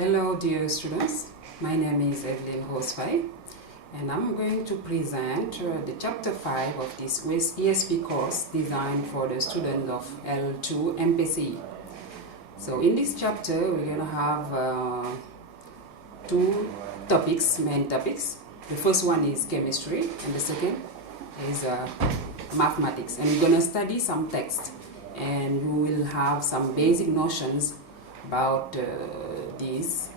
Hello dear students, my name is Alioune and I'm going to present the chapter 5 of this ESP course designed for the students of L2 MPCI. So in this chapter we're going to have two topics, main topics. The first one is chemistry and the second is mathematics, and we're going to study some text and we will have some basic notions about these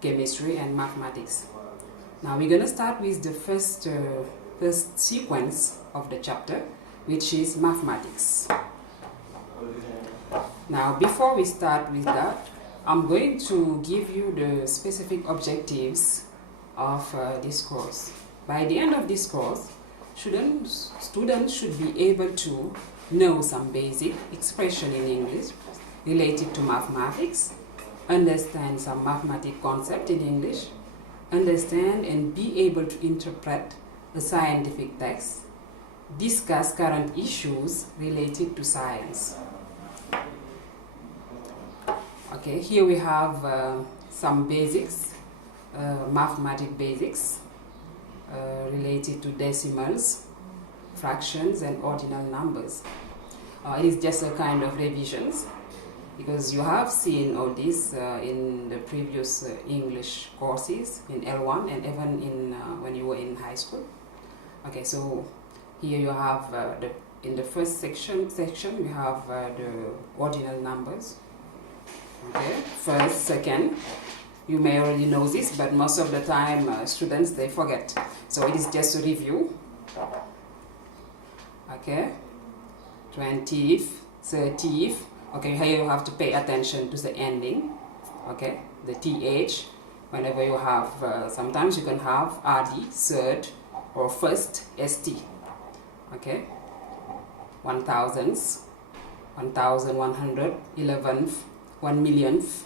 chemistry and mathematics. Now we're going to start with the first sequence of the chapter, which is mathematics. Now before we start with that, I'm going to give you the specific objectives of this course. By the end of this course, students should be able to know some basic expression in English related to mathematics, understand some mathematical concept in English, understand and be able to interpret a scientific text, discuss current issues related to science. Okay, here we have some basics, mathematical basics related to decimals, fractions and ordinal numbers. It is just a kind of revisions, because you have seen all this in the previous English courses in L1 and even in when you were in high school. Okay, so here you have in the first section we have the ordinal numbers. Okay, first, second, you may already know this, but most of the time students, they forget. So it is just a review. Okay, 20th, 30th. Okay, here you have to pay attention to the ending. Okay, the TH. Whenever you have, sometimes you can have RD, third, or first, ST. Okay, 1000s, 1100, 11th, 1 millionth.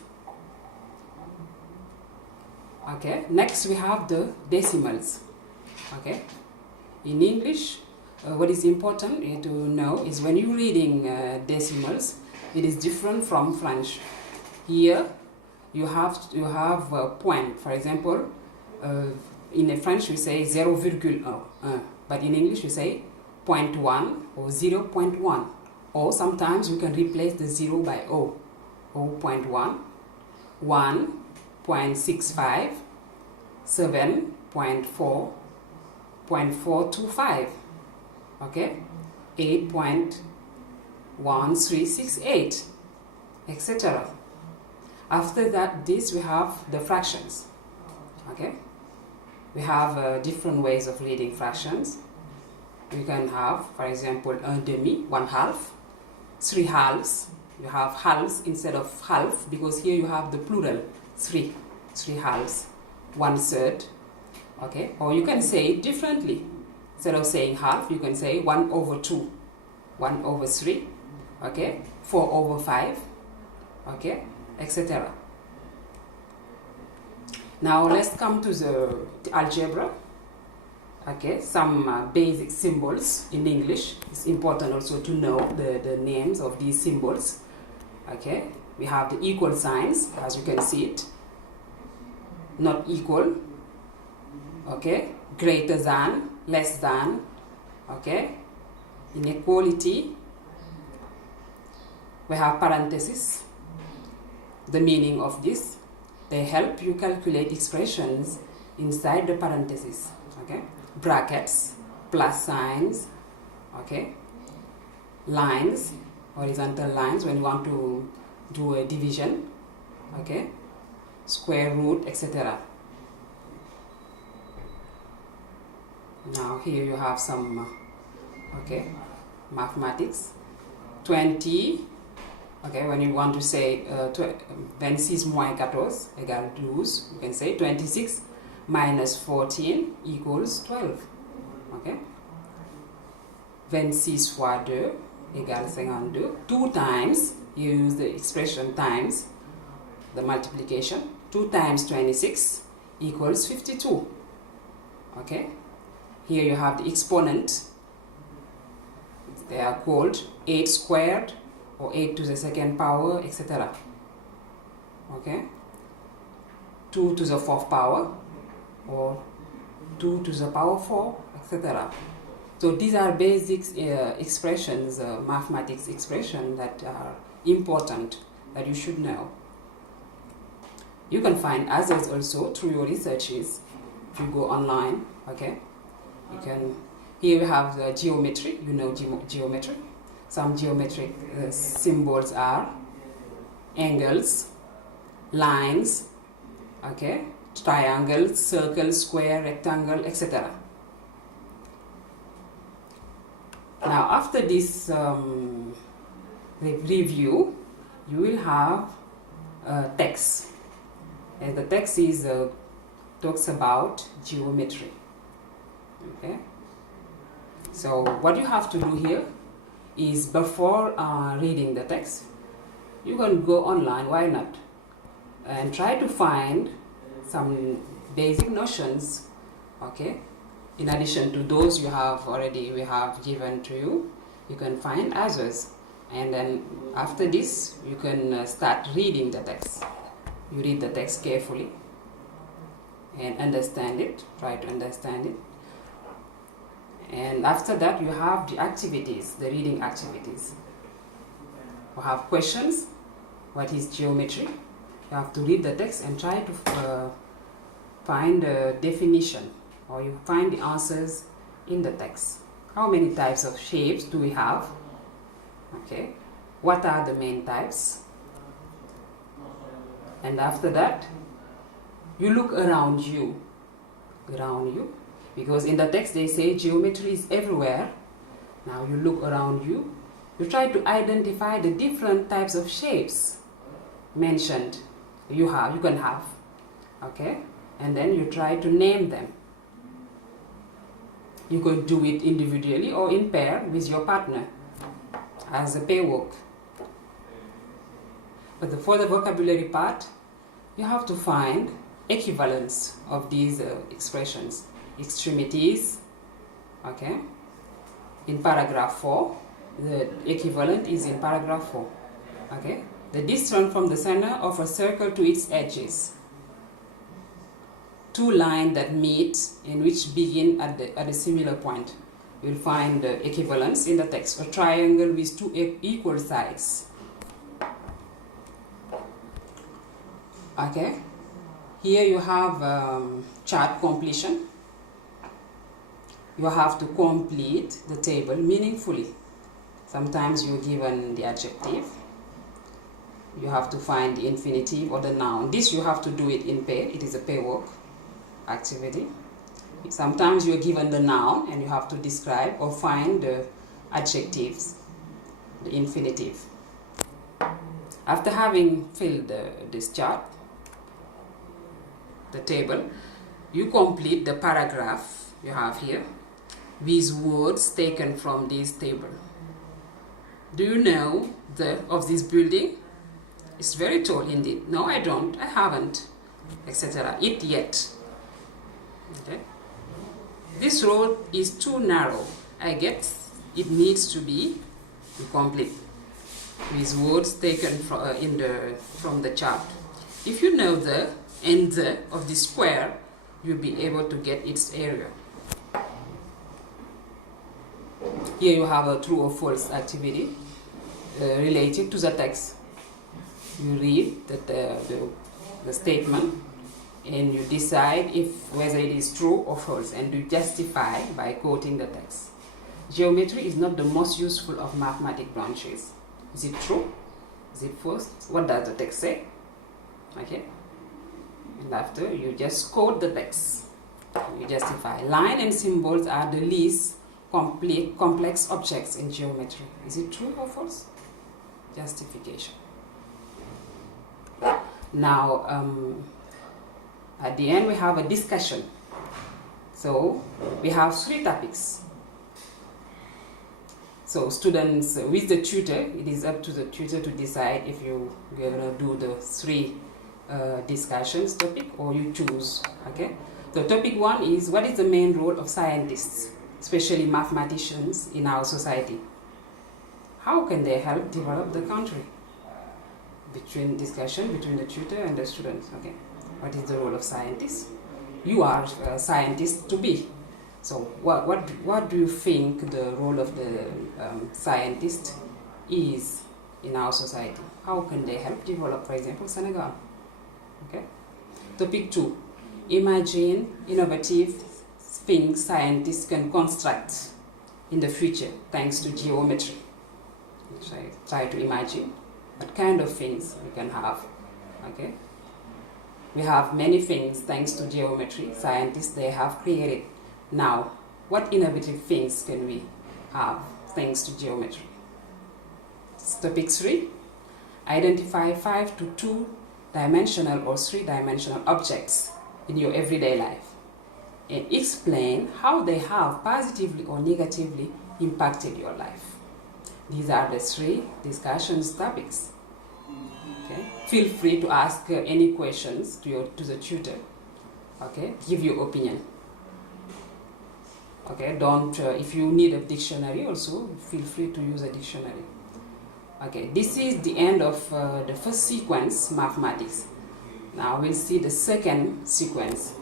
Okay, next we have the decimals. Okay, in English, what is important to know is when you're reading decimals, it is different from French. Here you have a point. For example, in French we say 0,1, but in English we say 0.1 or 0.1, or sometimes we can replace the 0 by O. 0.1, 1.65, 7.4, 0.425, okay, 8.1368, etc. After that, we have the fractions. Okay, we have different ways of reading fractions. We can have, for example, un demi, 1/2, 3 halves. You have halves instead of half, because here you have the plural, 3 halves, 1/3. Okay, or you can say it differently. Instead of saying half, you can say 1/2, 1/3, okay, 4/5, okay, etc. Now let's come to the algebra. Okay, some basic symbols in English. It's important also to know the names of these symbols. Okay, we have the equal signs, as you can see it, not equal, okay, greater than, less than, okay, inequality. We have parentheses. The meaning of this, they help you calculate expressions inside the parentheses. Okay, brackets, plus signs, okay, lines, horizontal lines when you want to do a division, okay, square root, etc. Now here you have some okay, mathematics. 20, okay, when you want to say 26 moins 14 égale 12, you can say 26 minus 14 equals 12. Okay, 26 fois 2 égale 52. 2 times, you use the expression times, the multiplication. 2 times 26 equals 52. Okay, here you have the exponent. They are called 8 squared or 8 to the second power, etc. Okay, 2 to the 4th power, or 2 to the power 4, etc. So these are basic expressions, mathematics expressions that are important, that you should know. You can find others also through your researches if you go online, okay? You can, here we have the geometry, you know geometry. Some geometric symbols are angles, lines, okay? Triangles, circles, square, rectangle, etc. Now after this review, you will have text. And the text is talks about geometry. Okay. So what you have to do here is, before reading the text, you can go online, why not, and try to find some basic notions, okay? In addition to those we have given to you, you can find others, and then after this you can start reading the text. You read the text carefully and understand it, try to understand it. And after that you have the activities, the reading activities. You have questions, what is geometry? You have to read the text and try to find a definition, or you find the answers in the text. How many types of shapes do we have? Okay. What are the main types? And after that, you look around you, because in the text they say geometry is everywhere. Now you look around you, you try to identify the different types of shapes mentioned you can have, okay? And then you try to name them. You can do it individually or in pair with your partner as a pair work. But for the vocabulary part, you have to find equivalents of these expressions. Extremities, okay? In paragraph 4, the equivalent is in paragraph 4, okay? The distance from the center of a circle to its edges. Two lines that meet and which begin at a similar point. You'll find the equivalence in the text. A triangle with two equal sides. Okay, here you have chart completion. You have to complete the table meaningfully. Sometimes you're given the adjective. You have to find the infinitive or the noun. This you have to do it in pair. It is a pair work activity. Sometimes you're given the noun and you have to describe or find the adjectives, the infinitive. After having filled this chart, the table, you complete the paragraph you have here with words taken from this table. Do you know of this building? It's very tall indeed. No, I don't. I haven't, etc. It yet. Okay. This road is too narrow. I guess it needs to be complete with words taken from the chart. If you know the and the of the square, you'll be able to get its area. Here you have a true or false activity related to the text. You read the statement and you decide whether it is true or false, and you justify by quoting the text. Geometry is not the most useful of mathematical branches. Is it true? Is it false? What does the text say? Okay. And after, you just quote the text. You justify. Line and symbols are the least complex objects in geometry. Is it true or false? Justification. Now, at the end we have a discussion. So we have 3 topics. So students, with the tutor, it is up to the tutor to decide if you're going to do the 3 discussions topic or you choose. Okay. The topic 1 is, what is the main role of scientists, especially mathematicians, in our society? How can they help develop the country? Discussion between the tutor and the students. Okay. What is the role of scientists? You are a scientist to be. So what do you think the role of the scientist is in our society? How can they help develop, for example, Senegal? Okay. Topic 2. Imagine innovative things scientists can construct in the future thanks to geometry. Try to imagine what kind of things we can have. Okay. We have many things thanks to geometry. Scientists, they have created. Now, what innovative things can we have thanks to geometry? Topic 3. Identify 5 to 2-dimensional or 3-dimensional objects in your everyday life and explain how they have positively or negatively impacted your life. These are the 3 discussions topics. Okay. Feel free to ask any questions to the tutor. Okay. Give your opinion. Okay. Don't. If you need a dictionary, also feel free to use a dictionary. Okay. This is the end of the first sequence, mathematics. Now we'll see the second sequence,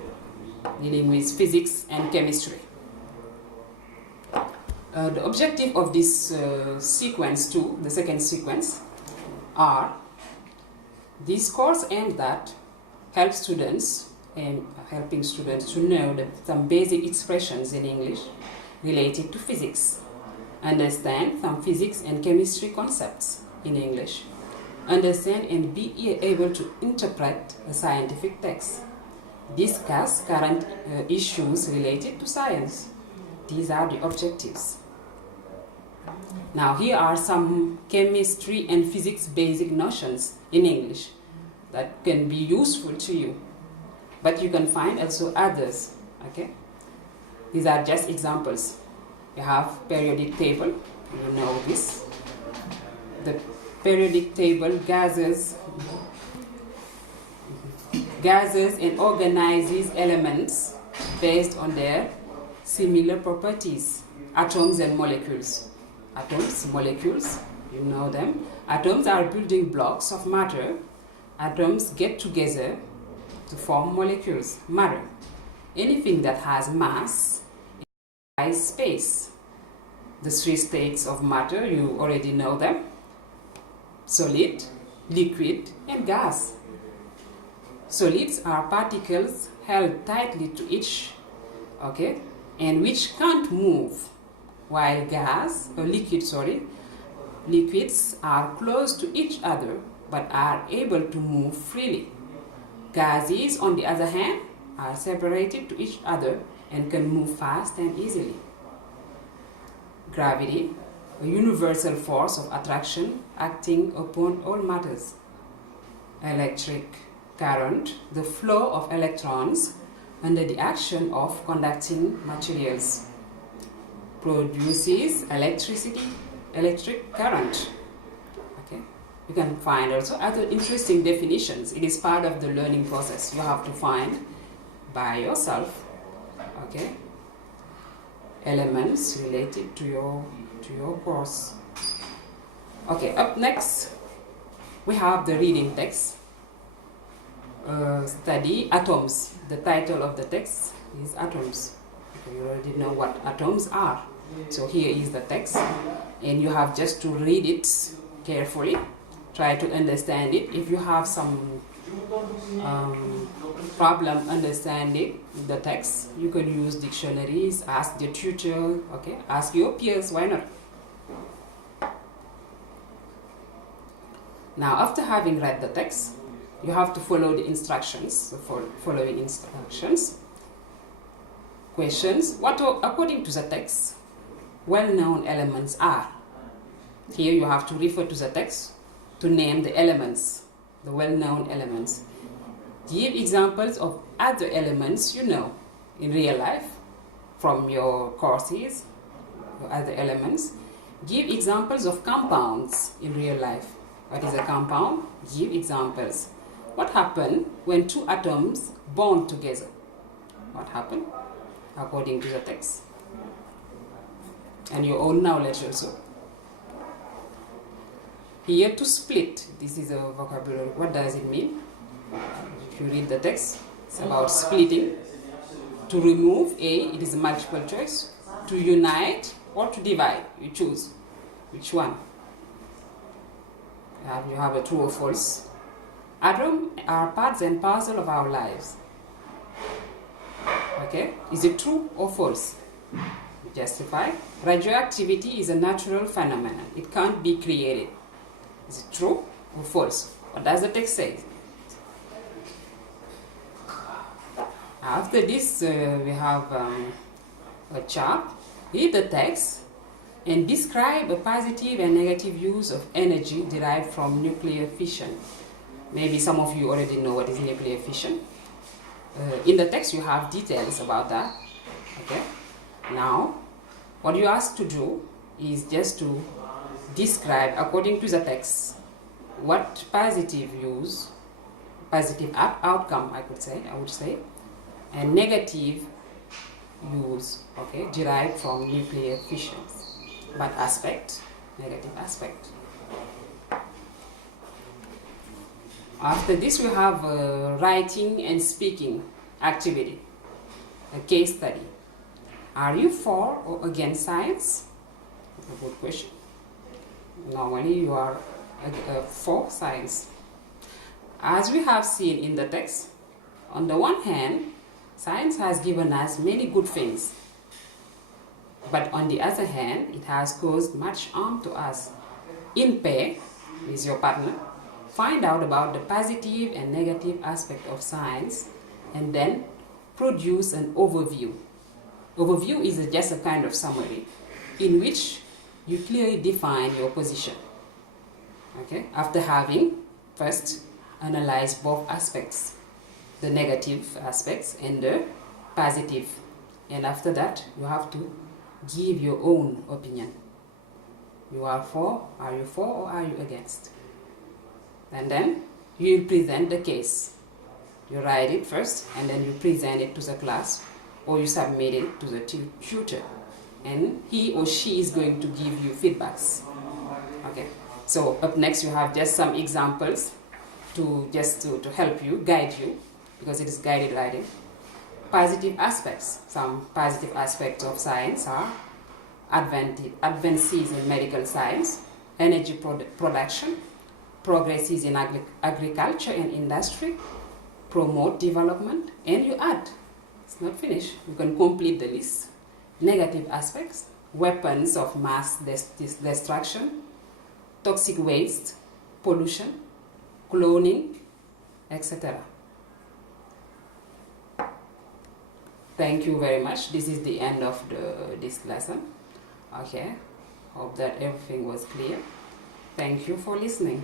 dealing with physics and chemistry. The objective of this sequence 2, the second sequence, are this course aimed at helping students to know some basic expressions in English related to physics, understand some physics and chemistry concepts in English, understand and be able to interpret a scientific text, discuss current issues related to science. These are the objectives. Now here are some chemistry and physics basic notions in English that can be useful to you. But you can find also others. Okay? These are just examples. You have periodic table, you know this. The periodic table gathers and organizes elements based on their similar properties, atoms and molecules. Atoms, molecules, you know them. Atoms are building blocks of matter. Atoms get together to form molecules, matter. Anything that has mass occupies space. The 3 states of matter, you already know them: solid, liquid, and gas. Solids are particles held tightly to each, okay, and which can't move, while liquids are close to each other but are able to move freely. Gases, on the other hand, are separated to each other and can move fast and easily. Gravity, a universal force of attraction acting upon all matters. Electric current, the flow of electrons under the action of conducting materials, produces electric current. Okay. You can find also other interesting definitions. It is part of the learning process. You have to find by yourself, okay, elements related to your course. Okay, up next we have the reading text. Study atoms. The title of the text is atoms. Okay, you already know what atoms are. So here is the text, and you have just to read it carefully. Try to understand it. If you have some problem understanding the text, you can use dictionaries, ask the tutor, okay, ask your peers, why not? Now, after having read the text, you have to follow the instructions, the following instructions. Questions: what, according to the text, well-known elements are? Here you have to refer to the text to name the elements, the well-known elements. Give examples of other elements you know in real life from your courses, or other elements. Give examples of compounds in real life. What is a compound? Give examples. What happened when 2 atoms bond together? What happened according to the text? And your own knowledge also. Here, to split. This is a vocabulary. What does it mean? If you read the text, it's about splitting. To remove, A, it is a multiple choice. To unite or to divide, you choose which one. You have a true or false. Atoms are parts and parcel of our lives. Okay, is it true or false? Justify. Radioactivity is a natural phenomenon. It can't be created. Is it true or false? What does the text say? After this, we have a chart. Read the text and describe a positive and negative use of energy derived from nuclear fission. Maybe some of you already know what is nuclear fission. In the text, you have details about that. Okay. Now, what you ask to do is just to describe, according to the text, what positive outcome, I would say, and negative use, okay, derived from nuclear fissions. But aspect, negative aspect. After this, we have writing and speaking activity, a case study. Are you for or against science? That's a good question. Normally, you are for science. As we have seen in the text, on the one hand, science has given us many good things. But on the other hand, it has caused much harm to us. In pair with your partner, find out about the positive and negative aspect of science and then produce an overview. Overview is just a kind of summary in which you clearly define your position. Okay? After having first analyzed both aspects, the negative aspects and the positive. And after that, you have to give your own opinion. Are you for or are you against? And then you will present the case. You write it first and then you present it to the class or you submit it to the tutor. And he or she is going to give you feedbacks. Okay. So up next you have just some examples to help you, guide you, because it is guided writing. Positive aspects. Some positive aspects of science are advances in medical science, energy production, progresses in agriculture and industry, promote development, and you add. It's not finished. You can complete the list. Negative aspects, weapons of mass destruction, toxic waste, pollution, cloning, etc. Thank you very much. This is the end of this lesson. Okay. Hope that everything was clear. Thank you for listening.